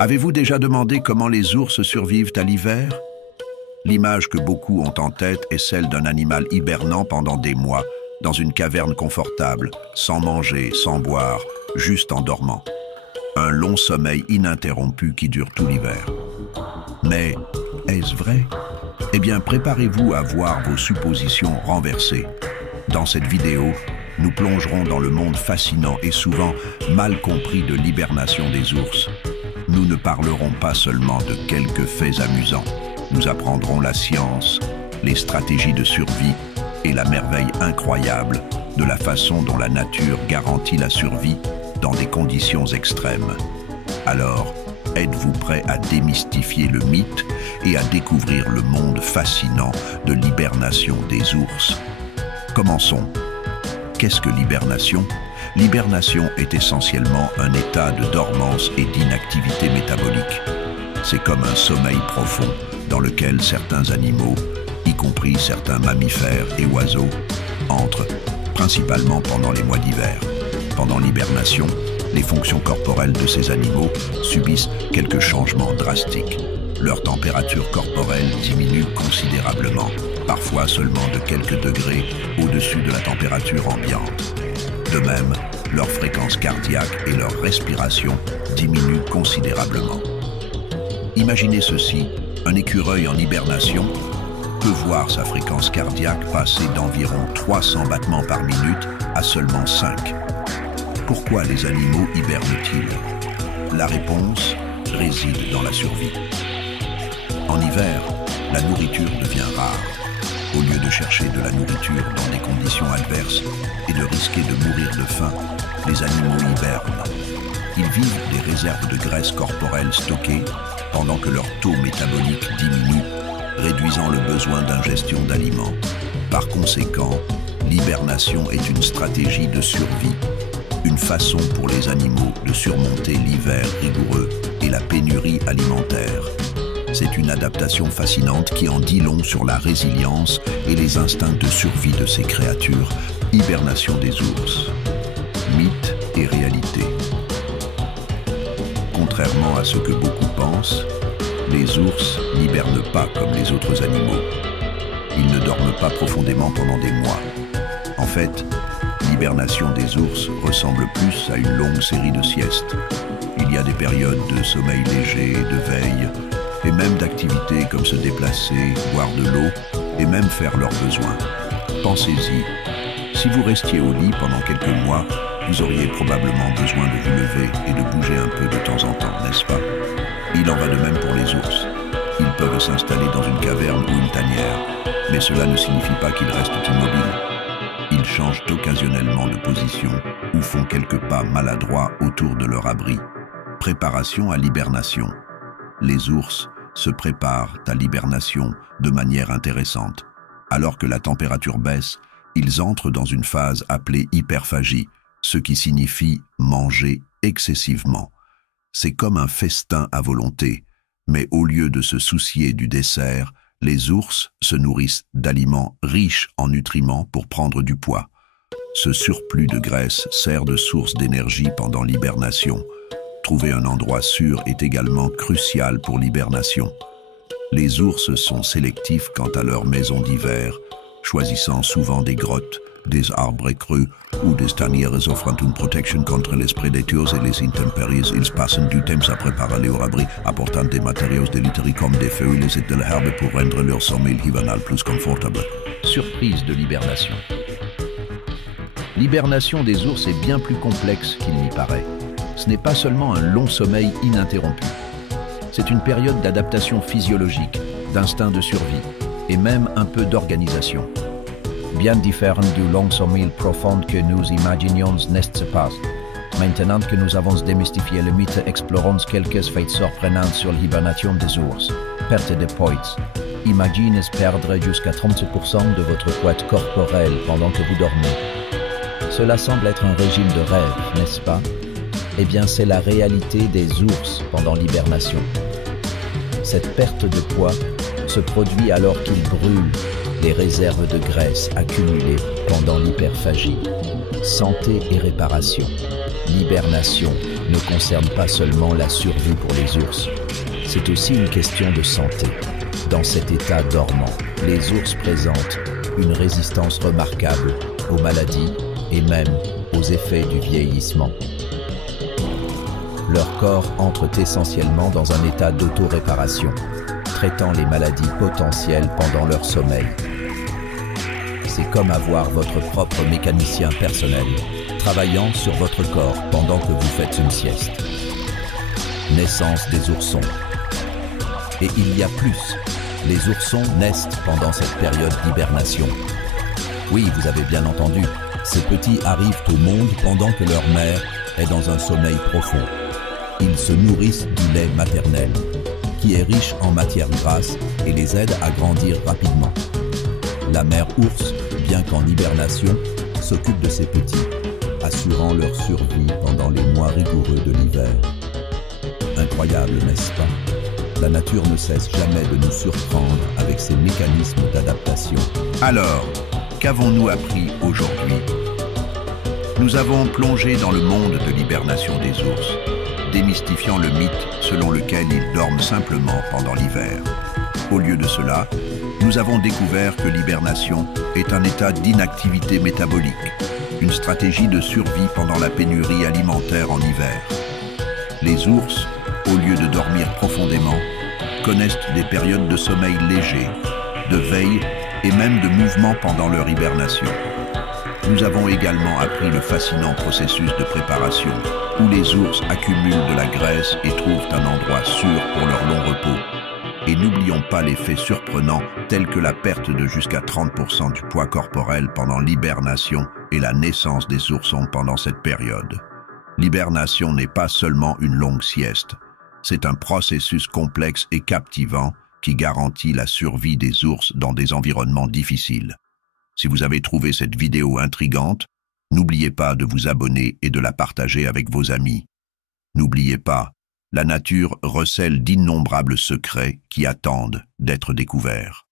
Avez-vous déjà demandé comment les ours survivent à l'hiver? L'image que beaucoup ont en tête est celle d'un animal hibernant pendant des mois, dans une caverne confortable, sans manger, sans boire, juste en dormant. Un long sommeil ininterrompu qui dure tout l'hiver. Mais est-ce vrai? Eh bien, préparez-vous à voir vos suppositions renversées. Dans cette vidéo, nous plongerons dans le monde fascinant et souvent mal compris de l'hibernation des ours. Nous ne parlerons pas seulement de quelques faits amusants. Nous apprendrons la science, les stratégies de survie et la merveille incroyable de la façon dont la nature garantit la survie dans des conditions extrêmes. Alors, êtes-vous prêts à démystifier le mythe et à découvrir le monde fascinant de l'hibernation des ours? Commençons. Qu'est-ce que l'hibernation? L'hibernation est essentiellement un état de dormance et d'inactivité métabolique. C'est comme un sommeil profond dans lequel certains animaux, y compris certains mammifères et oiseaux, entrent, principalement pendant les mois d'hiver. Pendant l'hibernation, les fonctions corporelles de ces animaux subissent quelques changements drastiques. Leur température corporelle diminue considérablement, parfois seulement de quelques degrés au-dessus de la température ambiante. De même, leur fréquence cardiaque et leur respiration diminuent considérablement. Imaginez ceci, un écureuil en hibernation peut voir sa fréquence cardiaque passer d'environ 300 battements par minute à seulement 5. Pourquoi les animaux hibernent-ils? La réponse réside dans la survie. En hiver, la nourriture devient rare. Au lieu de chercher de la nourriture dans des conditions adverses et de risquer de mourir de faim, les animaux hibernent. Ils vivent des réserves de graisse corporelle stockées pendant que leur taux métabolique diminue, réduisant le besoin d'ingestion d'aliments. Par conséquent, l'hibernation est une stratégie de survie, une façon pour les animaux de surmonter l'hiver rigoureux et la pénurie alimentaire. C'est une adaptation fascinante qui en dit long sur la résilience et les instincts de survie de ces créatures. Hibernation des ours. Mythe et réalité. Contrairement à ce que beaucoup pensent, les ours n'hibernent pas comme les autres animaux. Ils ne dorment pas profondément pendant des mois. En fait, l'hibernation des ours ressemble plus à une longue série de siestes. Il y a des périodes de sommeil léger, de veille, et même d'activités comme se déplacer, boire de l'eau et même faire leurs besoins. Pensez-y, si vous restiez au lit pendant quelques mois, vous auriez probablement besoin de vous lever et de bouger un peu de temps en temps, n'est-ce pas? Il en va de même pour les ours. Ils peuvent s'installer dans une caverne ou une tanière, mais cela ne signifie pas qu'ils restent immobiles. Ils changent occasionnellement de position ou font quelques pas maladroits autour de leur abri. Préparation à l'hibernation. Les ours se préparent à l'hibernation de manière intéressante. Alors que la température baisse, ils entrent dans une phase appelée hyperphagie, ce qui signifie manger excessivement. C'est comme un festin à volonté, mais au lieu de se soucier du dessert, les ours se nourrissent d'aliments riches en nutriments pour prendre du poids. Ce surplus de graisse sert de source d'énergie pendant l'hibernation. Trouver un endroit sûr est également crucial pour l'hibernation. Les ours sont sélectifs quant à leur maison d'hiver, choisissant souvent des grottes, des arbres creux ou des tanières offrant une protection contre les prédateurs et les intempéries. Ils passent du temps à préparer leur abri, apportant des matériaux délitéris comme des feuilles et de l'herbe pour rendre leur sommeil hivernal plus confortable. Surprise de l'hibernation. L'hibernation des ours est bien plus complexe qu'il n'y paraît. Ce n'est pas seulement un long sommeil ininterrompu. C'est une période d'adaptation physiologique, d'instinct de survie et même un peu d'organisation. Bien différent du long sommeil profond que nous imaginions, n'est-ce pas? Maintenant que nous avons démystifié le mythe, explorons quelques faits surprenants sur l'hibernation des ours. Perte de poids. Imaginez perdre jusqu'à 30% de votre poids corporel pendant que vous dormez. Cela semble être un régime de rêve, n'est-ce pas? Eh bien, c'est la réalité des ours pendant l'hibernation. Cette perte de poids se produit alors qu'ils brûlent les réserves de graisse accumulées pendant l'hyperphagie. Santé et réparation. L'hibernation ne concerne pas seulement la survie pour les ours, c'est aussi une question de santé. Dans cet état dormant, les ours présentent une résistance remarquable aux maladies et même aux effets du vieillissement. Leur corps entre essentiellement dans un état d'auto-réparation, traitant les maladies potentielles pendant leur sommeil. C'est comme avoir votre propre mécanicien personnel, travaillant sur votre corps pendant que vous faites une sieste. Naissance des oursons. Et il y a plus. Les oursons naissent pendant cette période d'hibernation. Oui, vous avez bien entendu, ces petits arrivent au monde pendant que leur mère est dans un sommeil profond. Ils se nourrissent du lait maternel, qui est riche en matières grasses et les aide à grandir rapidement. La mère ours, bien qu'en hibernation, s'occupe de ses petits, assurant leur survie pendant les mois rigoureux de l'hiver. Incroyable, n'est-ce pas? La nature ne cesse jamais de nous surprendre avec ses mécanismes d'adaptation. Alors, qu'avons-nous appris aujourd'hui? Nous avons plongé dans le monde de l'hibernation des ours, démystifiant le mythe selon lequel ils dorment simplement pendant l'hiver. Au lieu de cela, nous avons découvert que l'hibernation est un état d'inactivité métabolique, une stratégie de survie pendant la pénurie alimentaire en hiver. Les ours, au lieu de dormir profondément, connaissent des périodes de sommeil léger, de veille et même de mouvement pendant leur hibernation. Nous avons également appris le fascinant processus de préparation, où les ours accumulent de la graisse et trouvent un endroit sûr pour leur long repos. Et n'oublions pas les faits surprenants tels que la perte de jusqu'à 30% du poids corporel pendant l'hibernation et la naissance des oursons pendant cette période. L'hibernation n'est pas seulement une longue sieste, c'est un processus complexe et captivant qui garantit la survie des ours dans des environnements difficiles. Si vous avez trouvé cette vidéo intrigante, n'oubliez pas de vous abonner et de la partager avec vos amis. N'oubliez pas, la nature recèle d'innombrables secrets qui attendent d'être découverts.